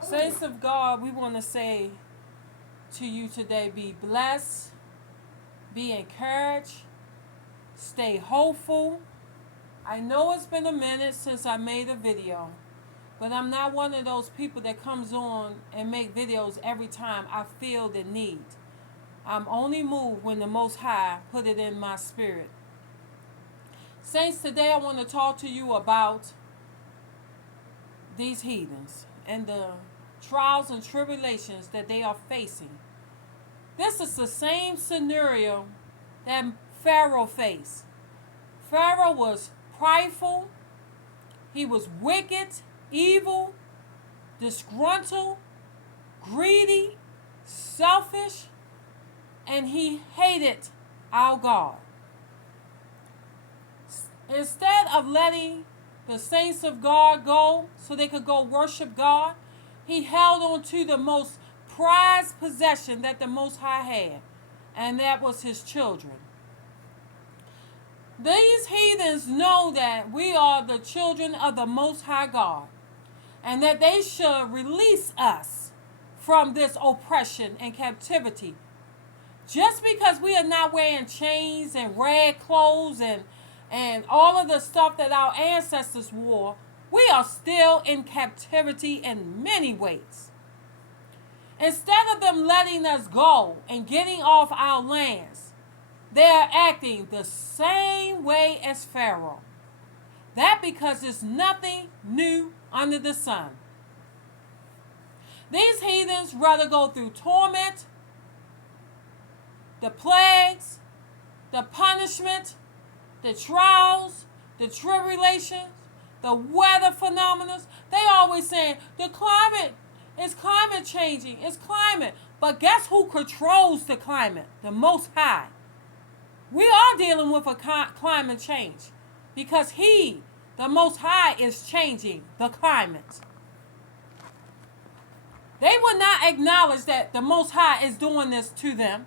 Saints of God, we want to say to you today, be blessed, be encouraged, stay hopeful. I know it's been a minute since I made a video, but I'm not one of those people that comes on and make videos every time I feel the need. I'm only moved when the Most High put it in my spirit. Saints, today I want to talk to you about these heathens and the trials and tribulations that they are facing. This is the same scenario that Pharaoh faced. Pharaoh was prideful, he was wicked, evil, disgruntled, greedy, selfish, and he hated our God. Instead of letting the saints of God go so they could go worship God, he held on to the most prized possession that the Most High had, and that was his children. These heathens know that we are the children of the Most High God, and that they should release us from this oppression and captivity. Just because we are not wearing chains and red clothes and all of the stuff that our ancestors wore, we are still in captivity in many ways. Instead of them letting us go and getting off our lands, they are acting the same way as Pharaoh. That because there's nothing new under the sun. These heathens rather go through torment, the plagues, the punishment, the trials, the tribulations, the weather phenomena. They always saying the climate is climate changing. It's climate. But guess who controls the climate? The Most High. We are dealing with a climate change because He, the Most High, is changing the climate. They would not acknowledge that the Most High is doing this to them.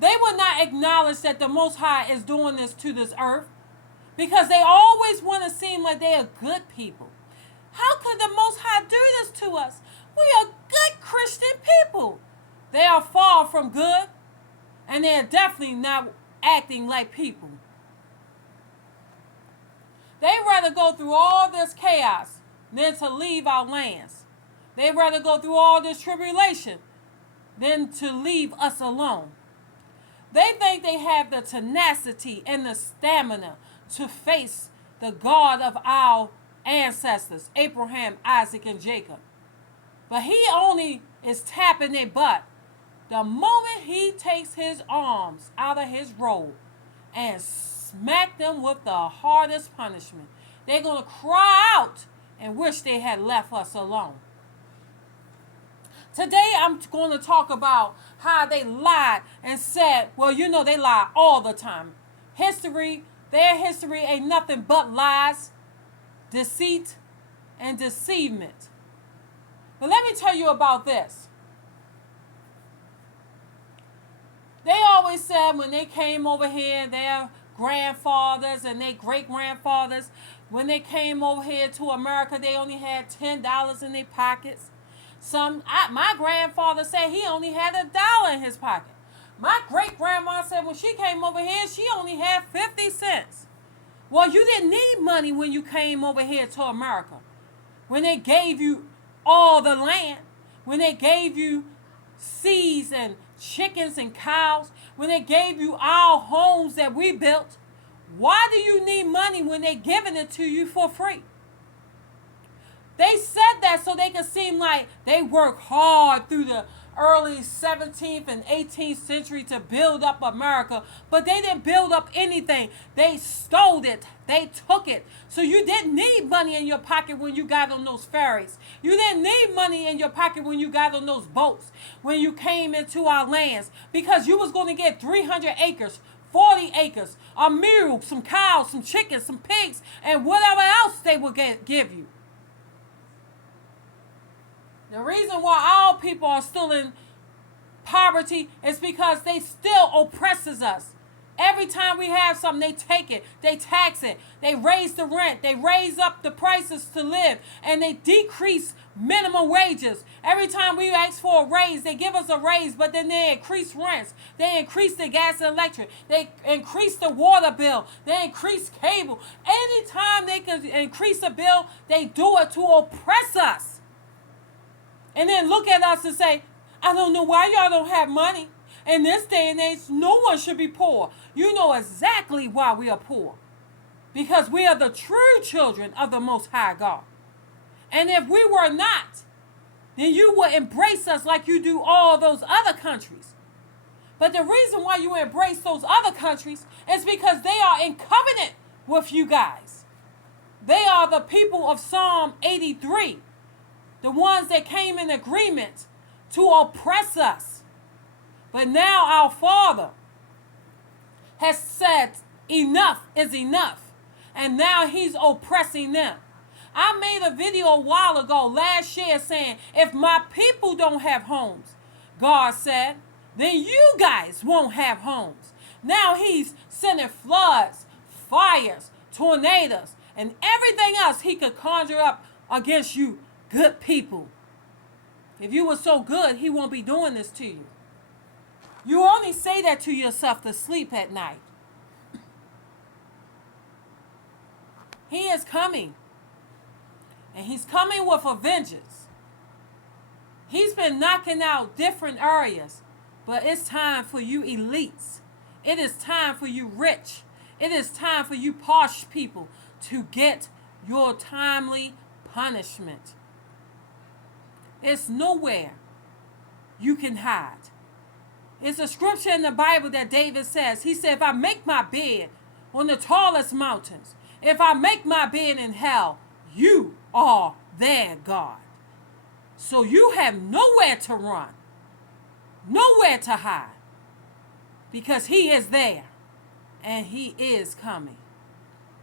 They would not acknowledge that the Most High is doing this to this earth because they always want to seem like they are good people. How could the Most High do this to us? We are good Christian people. They are far from good, and they are definitely not acting like people. They rather go through all this chaos than to leave our lands. They rather go through all this tribulation than to leave us alone. They think they have the tenacity and the stamina to face the God of our ancestors, Abraham, Isaac, and Jacob. But he only is tapping their butt the moment he takes his arms out of his robe and smack them with the hardest punishment. They're going to cry out and wish they had left us alone. Today I'm going to talk about how they lied and said, well, you know they lie all the time. Their history ain't nothing but lies, deceit, and deceivement. But let me tell you about this. They always said when they came over here, their grandfathers and their great-grandfathers, when they came over here to America, they only had $10 in their pockets. My grandfather said he only had $1 in his pocket. My great-grandma said when she came over here, she only had 50 cents. Well, you didn't need money when you came over here to America. When they gave you all the land, when they gave you seeds and chickens and cows, when they gave you our homes that we built, why do you need money when they're giving it to you for free? They said that so they could seem like they worked hard through the early 17th and 18th century to build up America, but they didn't build up anything. They stole it. They took it. So you didn't need money in your pocket when you got on those ferries. You didn't need money in your pocket when you got on those boats, when you came into our lands, because you was going to get 300 acres, 40 acres, a mule, some cows, some chickens, some pigs, and whatever else they would give you. The reason why our people are still in poverty is because they still oppresses us Every time we have something, they take it, they tax it, they raise the rent, they raise up the prices to live, and they decrease minimum wages. Every time we ask for a raise, they give us a raise, but then they increase rents, they increase the gas and electric, they increase the water bill, they increase cable. Anytime they can increase a bill, they do it to oppress us. And then look at us and say, I don't know why y'all don't have money. In this day and age, no one should be poor. You know exactly why we are poor. Because we are the true children of the Most High God. And if we were not, then you would embrace us like you do all those other countries. But the reason why you embrace those other countries is because they are in covenant with you guys. They are the people of Psalm 83, the ones that came in agreement to oppress us. But now our Father has said enough is enough. And now he's oppressing them. I made a video a while ago, last year, saying, if my people don't have homes, God said, then you guys won't have homes. Now he's sending floods, fires, tornadoes, and everything else he could conjure up against you good people. If you were so good, he won't be doing this to you. You only say that to yourself to sleep at night. He is coming. And he's coming with a vengeance. He's been knocking out different areas. But it's time for you elites. It is time for you rich. It is time for you posh people to get your timely punishment. It's nowhere you can hide. It's a scripture in the Bible that David says. He said, if I make my bed on the tallest mountains, if I make my bed in hell, you are there, God. So you have nowhere to run, nowhere to hide, because he is there and he is coming.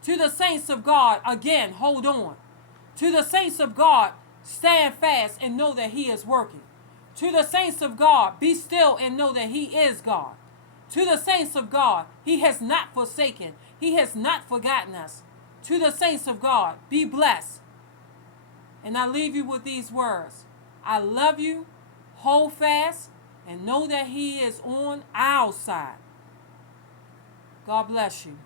To the saints of God, again, hold on. To the saints of God, stand fast and know that he is working. To the saints of God, be still and know that he is God. To the saints of God, he has not forsaken. He has not forgotten us. To the saints of God, be blessed. And I leave you with these words. I love you, hold fast, and know that he is on our side. God bless you.